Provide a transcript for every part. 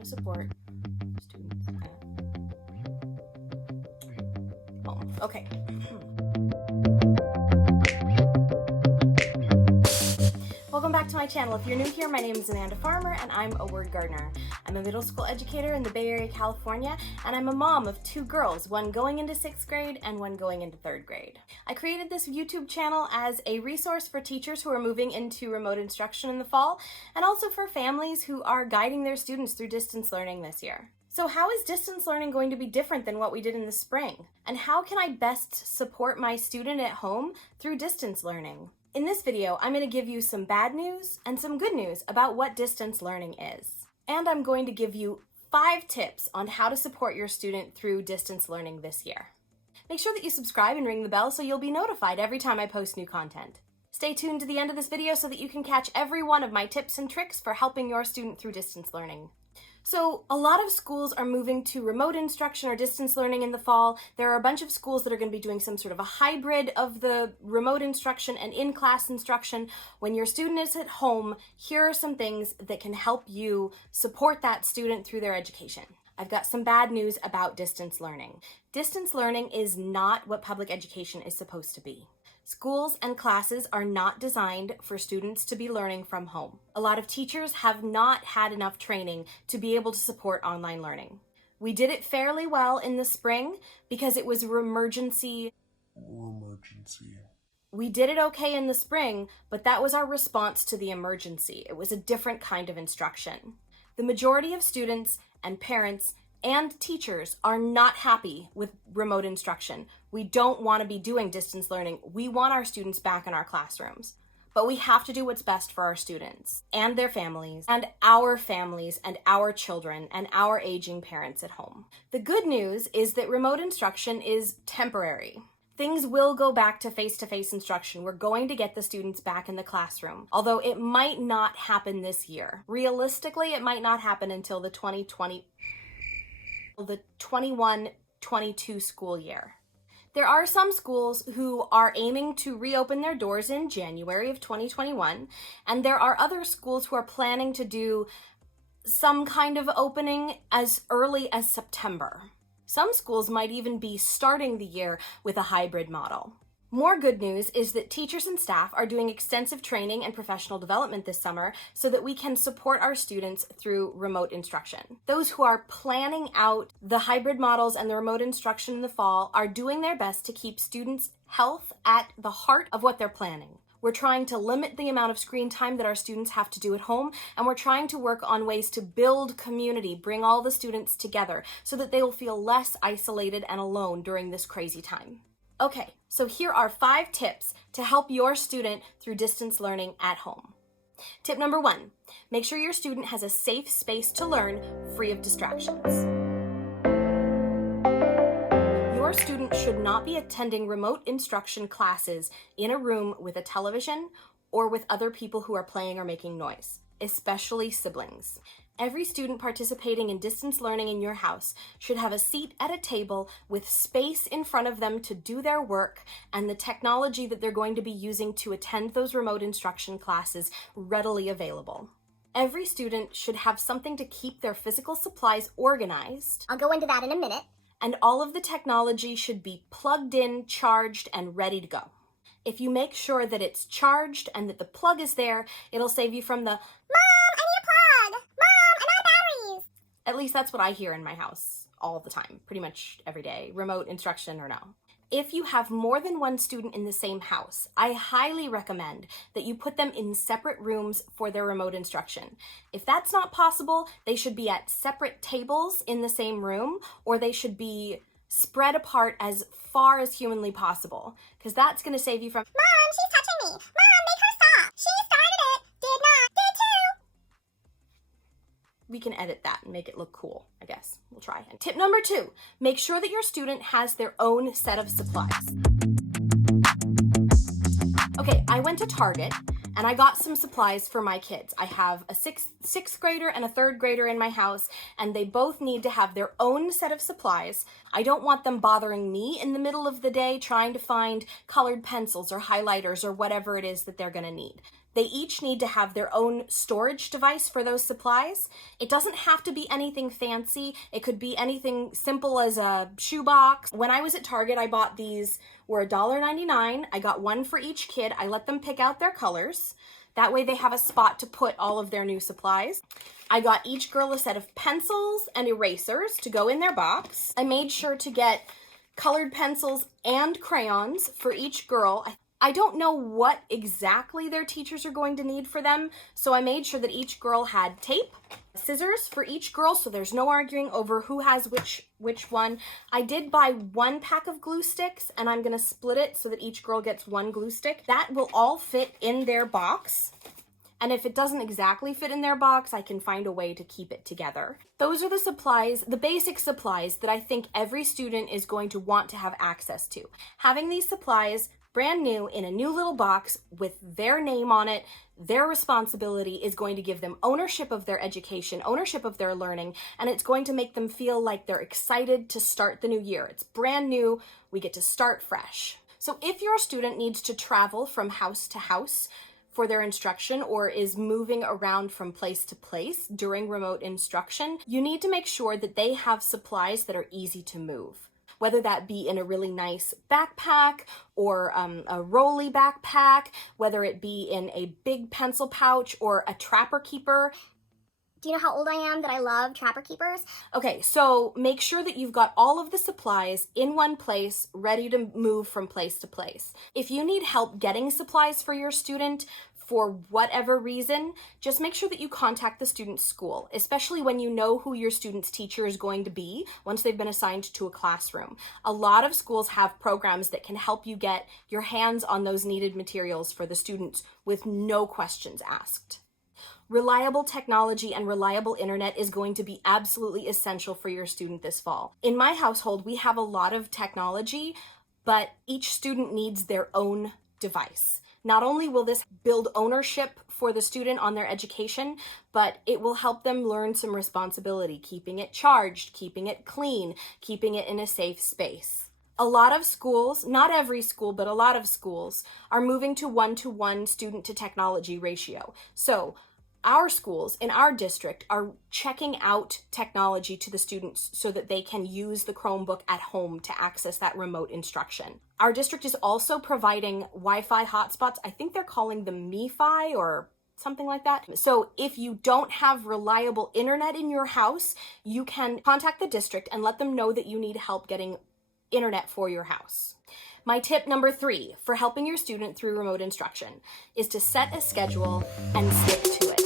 to support students at home. Okay. Welcome back to my channel. If you're new here, my name is Amanda Farmer and I'm a word gardener. I'm a middle school educator in the Bay Area, California, and I'm a mom of 2 girls, one going into 6th grade and one going into 3rd grade. I created this YouTube channel as a resource for teachers who are moving into remote instruction in the fall, and also for families who are guiding their students through distance learning this year. So how is distance learning going to be different than what we did in the spring? And how can I best support my student at home through distance learning? In this video, I'm going to give you some bad news and some good news about what distance learning is. And I'm going to give you 5 tips on how to support your student through distance learning this year. Make sure that you subscribe and ring the bell so you'll be notified every time I post new content. Stay tuned to the end of this video so that you can catch every one of my tips and tricks for helping your student through distance learning. So a lot of schools are moving to remote instruction or distance learning in the fall. There are a bunch of schools that are going to be doing some sort of a hybrid of the remote instruction and in-class instruction. When your student is at home, here are some things that can help you support that student through their education. I've got some bad news about distance learning. Distance learning is not what public education is supposed to be. Schools and classes are not designed for students to be learning from home. A lot of teachers have not had enough training to be able to support online learning. We did it fairly well in the spring because it was an emergency. We did it okay in the spring, but that was our response to the emergency. It was a different kind of instruction. The majority of students and parents and teachers are not happy with remote instruction. We don't want to be doing distance learning. We want our students back in our classrooms. But we have to do what's best for our students and their families and our children and our aging parents at home. The good news is that remote instruction is temporary. Things will go back to face-to-face instruction. We're going to get the students back in the classroom, although it might not happen this year. Realistically, it might not happen until the 21-22 school year. There are some schools who are aiming to reopen their doors in January of 2021, and there are other schools who are planning to do some kind of opening as early as September. Some schools might even be starting the year with a hybrid model. More good news is that teachers and staff are doing extensive training and professional development this summer so that we can support our students through remote instruction. Those who are planning out the hybrid models and the remote instruction in the fall are doing their best to keep students' health at the heart of what they're planning. We're trying to limit the amount of screen time that our students have to do at home, and we're trying to work on ways to build community, bring all the students together so that they will feel less isolated and alone during this crazy time. Okay, so here are 5 tips to help your student through distance learning at home. Tip number 1, make sure your student has a safe space to learn free of distractions. Your student should not be attending remote instruction classes in a room with a television or with other people who are playing or making noise, especially siblings. Every student participating in distance learning in your house should have a seat at a table with space in front of them to do their work and the technology that they're going to be using to attend those remote instruction classes readily available. Every student should have something to keep their physical supplies organized. I'll go into that in a minute. And all of the technology should be plugged in, charged, and ready to go. If you make sure that it's charged and that the plug is there, it'll save you from the, Mom, I need a plug! Mom, I'm out of batteries! At least that's what I hear in my house all the time, pretty much every day, remote instruction or no. If you have more than one student in the same house, I highly recommend that you put them in separate rooms for their remote instruction. If that's not possible, they should be at separate tables in the same room, or they should be spread apart as far as humanly possible, because that's going to save you from, Mom, she's touching me! Mom, make her stop! She started it! Did not! Did too! We can edit that and make it look cool, I guess. We'll try. And tip number 2, make sure that your student has their own set of supplies. Okay, I went to Target and I got some supplies for my kids. I have a sixth grader and a 3rd grader in my house, and they both need to have their own set of supplies. I don't want them bothering me in the middle of the day trying to find colored pencils or highlighters or whatever it is that they're gonna need. They each need to have their own storage device for those supplies. It doesn't have to be anything fancy. It could be anything simple as a shoebox. When I was at Target, I bought these, were $1.99. I got one for each kid. I let them pick out their colors. That way they have a spot to put all of their new supplies. I got each girl a set of pencils and erasers to go in their box. I made sure to get colored pencils and crayons for each girl. I don't know what exactly their teachers are going to need for them, so I made sure that each girl had tape, scissors for each girl, so there's no arguing over who has which one. I did buy one pack of glue sticks, and I'm going to split it so that each girl gets one glue stick. That will all fit in their box. And if it doesn't exactly fit in their box, I can find a way to keep it together. Those are the supplies, the basic supplies that I think every student is going to want to have access to. Having these supplies brand new in a new little box with their name on it, their responsibility, is going to give them ownership of their education, ownership of their learning, and it's going to make them feel like they're excited to start the new year. It's brand new, we get to start fresh. So if your student needs to travel from house to house for their instruction or is moving around from place to place during remote instruction, you need to make sure that they have supplies that are easy to move. Whether that be in a really nice backpack or a rolly backpack, whether it be in a big pencil pouch or a trapper keeper. Do you know how old I am that I love Trapper Keepers? Okay, so make sure that you've got all of the supplies in one place, ready to move from place to place. If you need help getting supplies for your student, for whatever reason, just make sure that you contact the student's school, especially when you know who your student's teacher is going to be once they've been assigned to a classroom. A lot of schools have programs that can help you get your hands on those needed materials for the students with no questions asked. Reliable technology and reliable internet is going to be absolutely essential for your student this fall. In my household, we have a lot of technology, but each student needs their own device. Not only will this build ownership for the student on their education, but it will help them learn some responsibility, keeping it charged, keeping it clean, keeping it in a safe space. A lot of schools, not every school, but a lot of schools, are moving to one-to-one student to technology ratio. So our schools in our district are checking out technology to the students so that they can use the Chromebook at home to access that remote instruction. Our district is also providing Wi-Fi hotspots. I think they're calling them MiFi or something like that. So if you don't have reliable internet in your house, you can contact the district and let them know that you need help getting internet for your house. My tip number 3 for helping your student through remote instruction is to set a schedule and stick to it.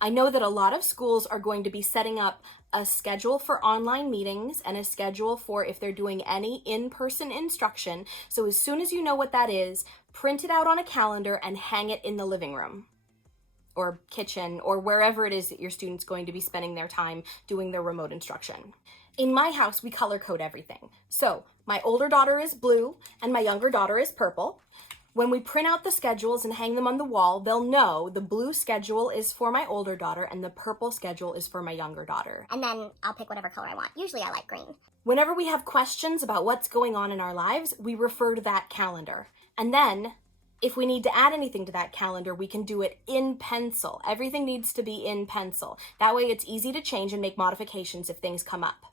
I know that a lot of schools are going to be setting up a schedule for online meetings and a schedule for if they're doing any in-person instruction. So as soon as you know what that is, print it out on a calendar and hang it in the living room or kitchen or wherever it is that your student's going to be spending their time doing their remote instruction. In my house, we color code everything. So my older daughter is blue and my younger daughter is purple. When we print out the schedules and hang them on the wall, they'll know the blue schedule is for my older daughter and the purple schedule is for my younger daughter. And then I'll pick whatever color I want. Usually I like green. Whenever we have questions about what's going on in our lives, we refer to that calendar. And then, if we need to add anything to that calendar, we can do it in pencil. Everything needs to be in pencil. That way it's easy to change and make modifications if things come up.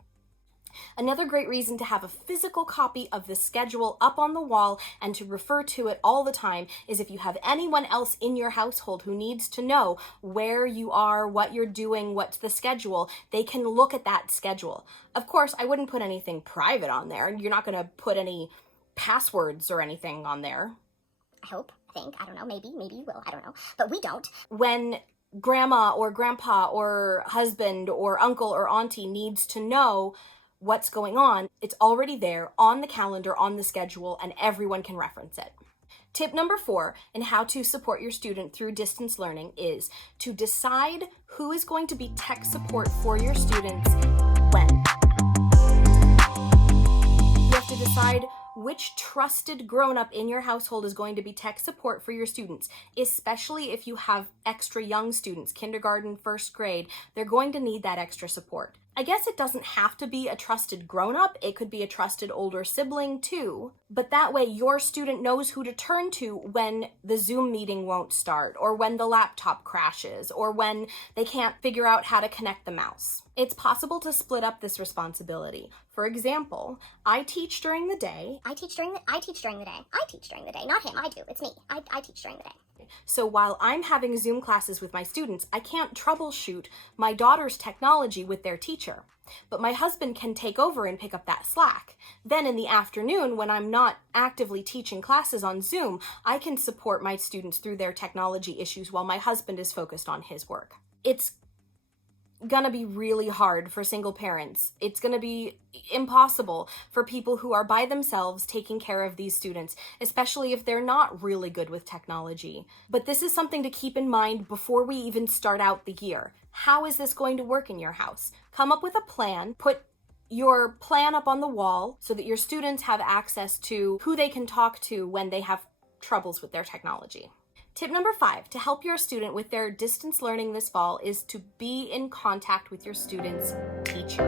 Another great reason to have a physical copy of the schedule up on the wall and to refer to it all the time is if you have anyone else in your household who needs to know where you are, what you're doing, what's the schedule, they can look at that schedule. Of course, I wouldn't put anything private on there. You're not going to put any passwords or anything on there. I hope, I think, I don't know, maybe you will, I don't know. But we don't. When grandma or grandpa or husband or uncle or auntie needs to know what's going on, it's already there on the calendar, on the schedule, and everyone can reference it. Tip number 4 in how to support your student through distance learning is to decide who is going to be tech support for your students when. You have to decide which trusted grown-up in your household is going to be tech support for your students, especially if you have extra young students, kindergarten, first grade. They're going to need that extra support. I guess it doesn't have to be a trusted grown-up, it could be a trusted older sibling too, but that way your student knows who to turn to when the Zoom meeting won't start, or when the laptop crashes, or when they can't figure out how to connect the mouse. It's possible to split up this responsibility. For example, I teach during the day. I teach during the day. Not him, I do. It's me. I teach during the day. So while I'm having Zoom classes with my students, I can't troubleshoot my daughter's technology with their teacher. But my husband can take over and pick up that slack. Then in the afternoon, when I'm not actively teaching classes on Zoom, I can support my students through their technology issues while my husband is focused on his work. It's gonna be really hard for single parents. It's gonna be impossible for people who are by themselves taking care of these students, especially if they're not really good with technology. But this is something to keep in mind before we even start out the year. How is this going to work in your house? Come up with a plan, put your plan up on the wall so that your students have access to who they can talk to when they have troubles with their technology. Tip number 5, to help your student with their distance learning this fall, is to be in contact with your student's teacher.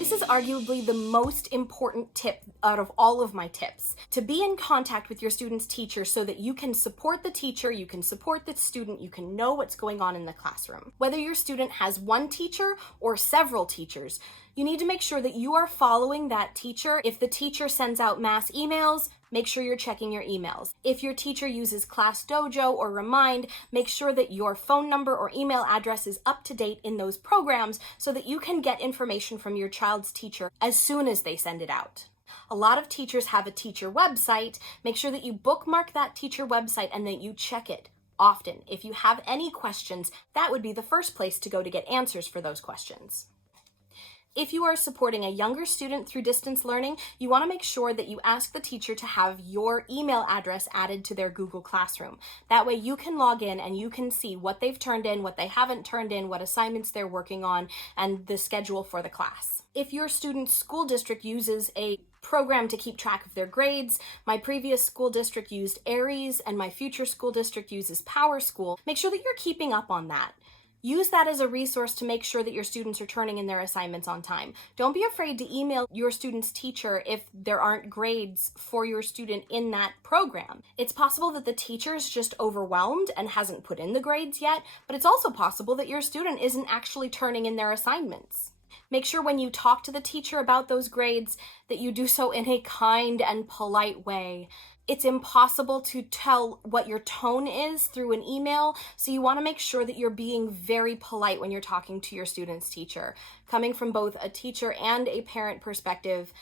This is arguably the most important tip out of all of my tips. To be in contact with your student's teacher so that you can support the teacher, you can support the student, you can know what's going on in the classroom. Whether your student has one teacher or several teachers, you need to make sure that you are following that teacher. If the teacher sends out mass emails, make sure you're checking your emails. If your teacher uses ClassDojo or Remind, make sure that your phone number or email address is up to date in those programs so that you can get information from your child's teacher as soon as they send it out. A lot of teachers have a teacher website. Make sure that you bookmark that teacher website and that you check it often. If you have any questions, that would be the first place to go to get answers for those questions. If you are supporting a younger student through distance learning, you want to make sure that you ask the teacher to have your email address added to their Google Classroom. That way you can log in and you can see what they've turned in, what they haven't turned in, what assignments they're working on, and the schedule for the class. If your student's school district uses a program to keep track of their grades, my previous school district used Aries and my future school district uses PowerSchool, make sure that you're keeping up on that. Use that as a resource to make sure that your students are turning in their assignments on time. Don't be afraid to email your student's teacher if there aren't grades for your student in that program. It's possible that the teacher is just overwhelmed and hasn't put in the grades yet, but it's also possible that your student isn't actually turning in their assignments. Make sure when you talk to the teacher about those grades that you do so in a kind and polite way. It's impossible to tell what your tone is through an email, so you want to make sure that you're being very polite when you're talking to your student's teacher. Coming from both a teacher and a parent perspective,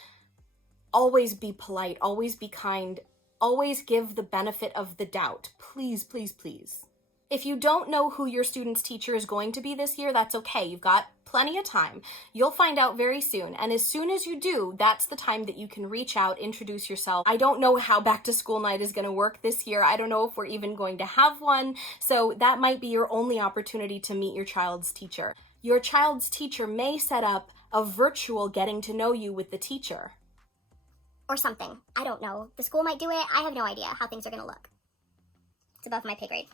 always be polite, always be kind, always give the benefit of the doubt. Please, please, please. If you don't know who your student's teacher is going to be this year, that's okay. You've got plenty of time. You'll find out very soon. And as soon as you do, that's the time that you can reach out, introduce yourself. I don't know how back to school night is going to work this year. I don't know if we're even going to have one. So that might be your only opportunity to meet your child's teacher. Your child's teacher may set up a virtual getting to know you with the teacher. Or something. I don't know. The school might do it. I have no idea how things are going to look. It's above my pay grade.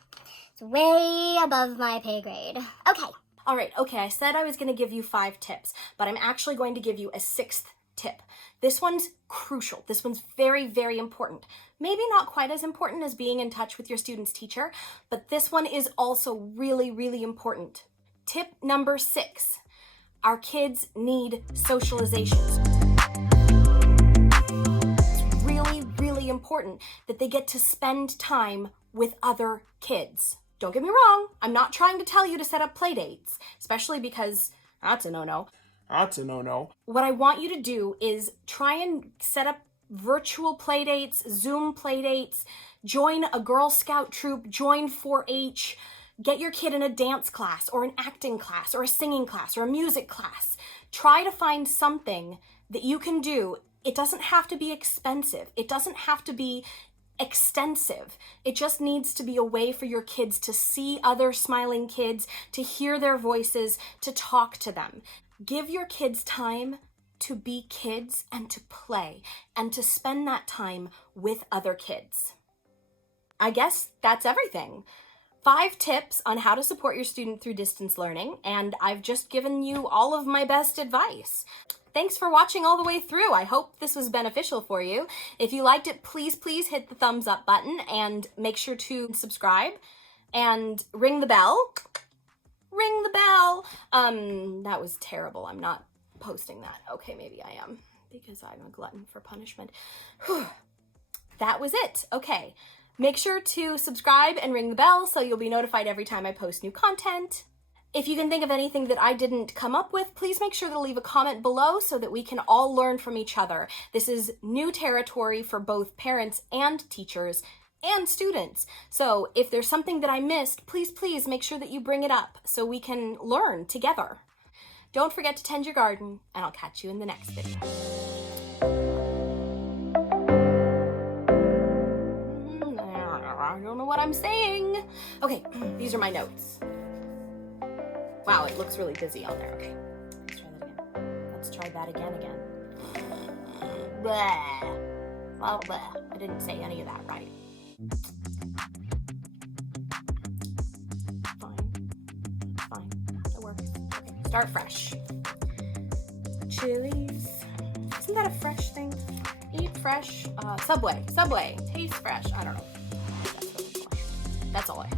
It's way above my pay grade. Okay. All right, okay, I said I was going to give you 5 tips, but I'm actually going to give you a 6th tip. This one's crucial. This one's very, very important. Maybe not quite as important as being in touch with your student's teacher, but this one is also really, really important. Tip number 6, our kids need socializations. It's really, really important that they get to spend time with other kids. Don't get me wrong, I'm not trying to tell you to set up play dates, especially because that's a no-no. That's a no-no. What I want you to do is try and set up virtual play dates, Zoom play dates, join a Girl Scout troop, join 4-H, get your kid in a dance class or an acting class or a singing class or a music class. Try to find something that you can do. It doesn't have to be expensive. It doesn't have to be extensive. It just needs to be a way for your kids to see other smiling kids, to hear their voices, to talk to them. Give your kids time to be kids and to play and to spend that time with other kids. I guess that's everything. 5 tips on how to support your student through distance learning, and I've just given you all of my best advice. Thanks for watching all the way through. I hope this was beneficial for you. If you liked it, please hit the thumbs up button and make sure to subscribe and ring the bell. Ring the bell. That was terrible. I'm not posting that. Okay, maybe I am because I'm a glutton for punishment. Whew. That was it. Okay. Make sure to subscribe and ring the bell so you'll be notified every time I post new content. If you can think of anything that I didn't come up with, please make sure to leave a comment below so that we can all learn from each other. This is new territory for both parents and teachers and students. So if there's something that I missed, please make sure that you bring it up so we can learn together. Don't forget to tend your garden, and I'll catch you in the next video. I don't know what I'm saying. Okay, these are my notes. Wow, it looks really busy on there. Okay, let's try that again. Blah. Well, blah. I didn't say any of that right. Fine, it works. Okay, start fresh. Chili's. Isn't that a fresh thing? Eat fresh. Subway. Taste fresh. I don't know. That's all I have.